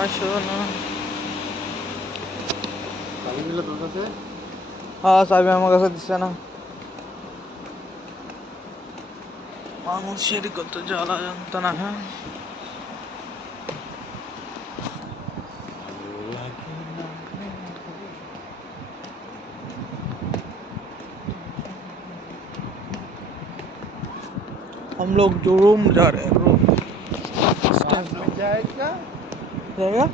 আসো না। চাবিগুলো তোর কাছে? হ্যাঁ, চাবি আমার কাছে দিচ্ছে না। মানুষের কত জ্বালা যন্ত্রণা। হ্যাঁ, हम लोग जो रूम जा रहे हैं, रूम जाएगा जाएगा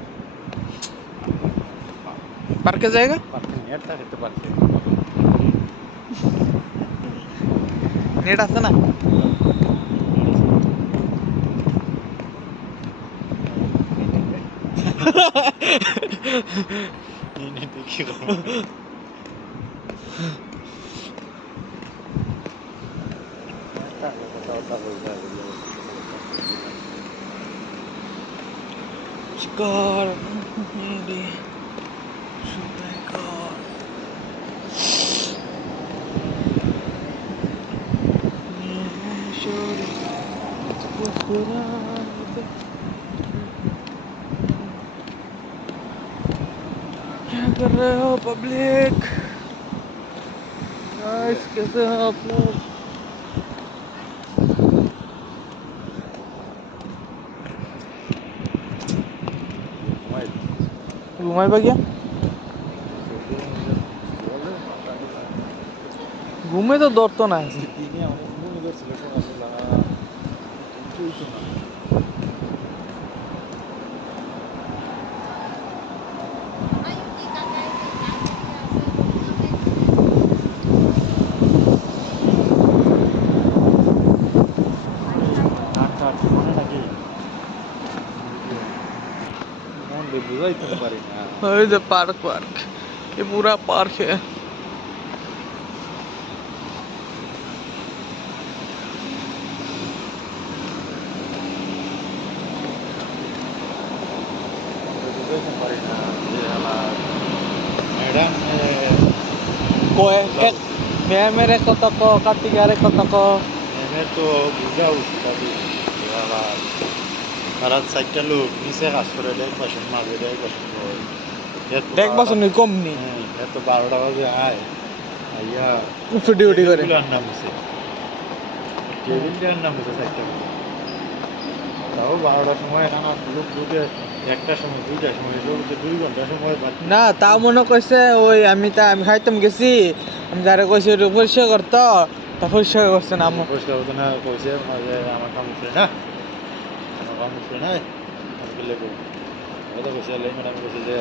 पार्के जाएगा। নেটটা খেতে পারছে नेट আছে না? দেখি Scar ini Scar क्या कर रहे हो पब्लिक? गाइस कैसे हैं आप लोग? घुमाई क्या? घूमे तो दौड़ तो ना है। पार्क पार्क ये पूरा पार्क है। মেমের কত ক কার্তিকের কত ক মেমের তো বুঝা উচিত তারা চারটা লোক নিচে কাজ করে দেখ বাসন মাঝে দেখ বাসন দেখ বাসন কম নি এত 12টা বাজে আয় আইয়া উঠে ডিউটি করে নাম হচ্ছে টেবিল দেওয়ার নাম হচ্ছে চারটা তাও 12টার সময় এখন লোক ঢুকে একটার সময় 2টার সময় 2 ঘন্টা সময় না তা মনে করছে ওই আমি খাইতাম গেছি আমি যারা কইছি পরিষ্কার করতো তা পরিষ্কার করছে না আমার পরিষ্কার করতে না কইছে আমার কাম উঠছে না আমার কাম উঠছে না আমি বলে এটা কইছে লাই ম্যাডাম কইছে যে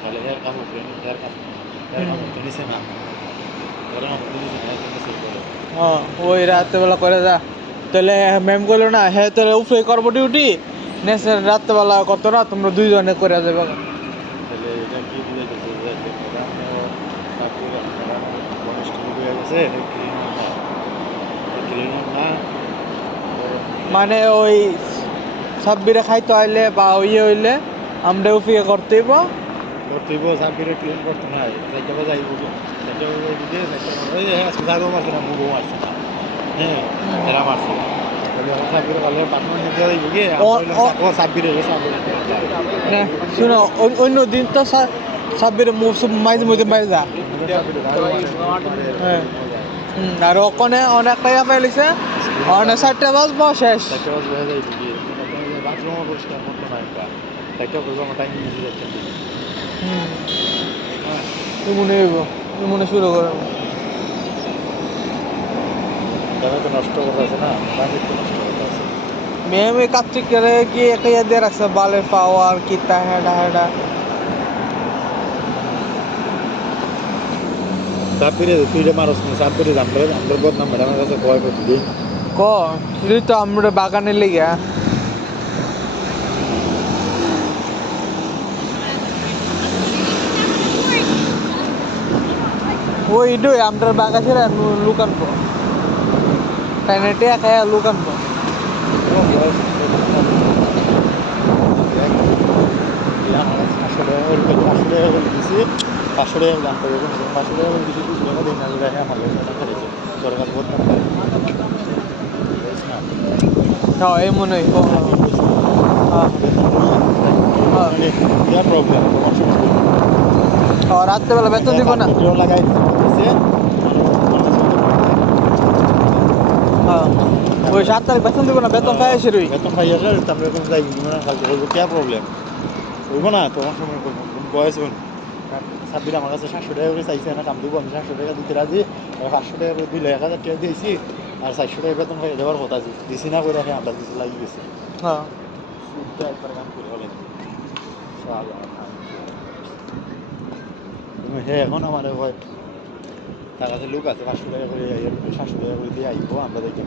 তাহলে এর কাম উঠছে না এর কাম উঠতে নিছে না ওরা কাম উঠতে নিছে না হ্যাঁ ওই রাত্রেবেলা করে যা তাহলে ম্যাম বললো না হ্যাঁ তাহলে উপরে করবো ডিউটি নেক্সট রাত্রেবেলা করতো না তোমরা 2 জনে করে যাবে তাহলে এটা কি বুঝাইতেছে যে ম্যাডাম চাকরি ম্যাডাম কনিষ্ঠ হয়ে গেছে ক্লিনার না মানে ওই সাব্বিরে খাইতে হইলে বা ইয়ে হইলে আমরা উপরে করতেইব সাব্বিরে ক্লিন করতে নাই চারটা বাজে আইব চারটা বাজে দিকে ওই আজকে যাবো মারছে না মুগো মারছে না হ্যাঁ এরা মারছে সাব্বিরে কালে পার্টনার নিতে যাইব কি সাব্বিরে শুনো অন্য দিন তো সাব্বিরে মাঝে মধ্যে মারি যা হ্যাঁ আর ওখানে অনেক টাকা পেয়েছে অনেক 4টা বাজবো শেষ 4টা বাজে হয়ে যাইব কি বাথরুম পরিষ্কার করতে নাই একটা করবো আমার টাইম মিলে যাচ্ছে মনে শুরু করে তো নষ্ট করতেছে না তো নষ্ট করতেছে ম্যাম এই কার্তিক করে কি একটা ইয়ে দিয়ে রাখছে বালের পাওয়ার কিতা হেডা হেডা সাব্বিরে তুই যে মারস না সাব্বিরে আমরা বদনাম ম্যাডামের কাছে কয় প্রতিদিন ক তুই তো আমরা বাগানে লেগে ওই ডুই আমরা বাগাছে লুকান পো তাই নেটে খায় লুকান পো আসলে বলে দিছি 500 টাকা দাম করে 500 টাকা দিছি 2 টাকা দিন আগে হ্যাঁ ভালো টাকা দিছি তোর কাছে বদনাম করে হ্যাঁ এই মনে হয় হ্যাঁ মানে ইয়ার প্রবলেম তোমার সময় করবো ও রাত্রেবেলা বেতন দিব না ভিডিও লাগাই দিছে হ্যাঁ ওই 7 তারিখ বেতন দিব না বেতন পাই আসি রই বেতন পাই আসে তারপরে এরকম যাই মানে কালকে বলবো কে প্রবলেম হইব না তোমার সময় করবো বয়স হন সাব্বির আমার কাছে 700 টাকা করে চাইছে না কাম দিব আমি 700 টাকা দিতে রাজি আর 500 টাকা করে দিলে 1000 টাকা দিয়েছি আর 400 টাকা বেতন পাই দেওয়ার কথা দিছি না করে আমি আন্দাজ দিছি লাগি গেছে হ্যাঁ সুদ্ধা একবার কাম করে হলেন তুমি হে এখন আমার হয় তার কাছে লোক আছে 500 টাকা করে 700 টাকা করে দিয়ে আইবো আমরা দেখি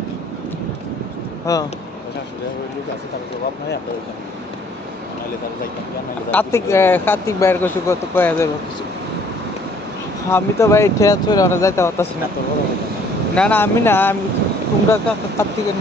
হ্যাঁ 700 টাকা করে লোক আছে তার জবাব নাই আমরা দেখি নাহলে তার যাইতাম নাহলে কার্তিক ভাইয়ের কিছু কত কয়া যাবে কিছু আমি তো ভাই ঠেয়া ছড়ে ওরা যাইতে পারতাছি না তো বড় কথা না না আমি না আমি তোমরা কার্তিকের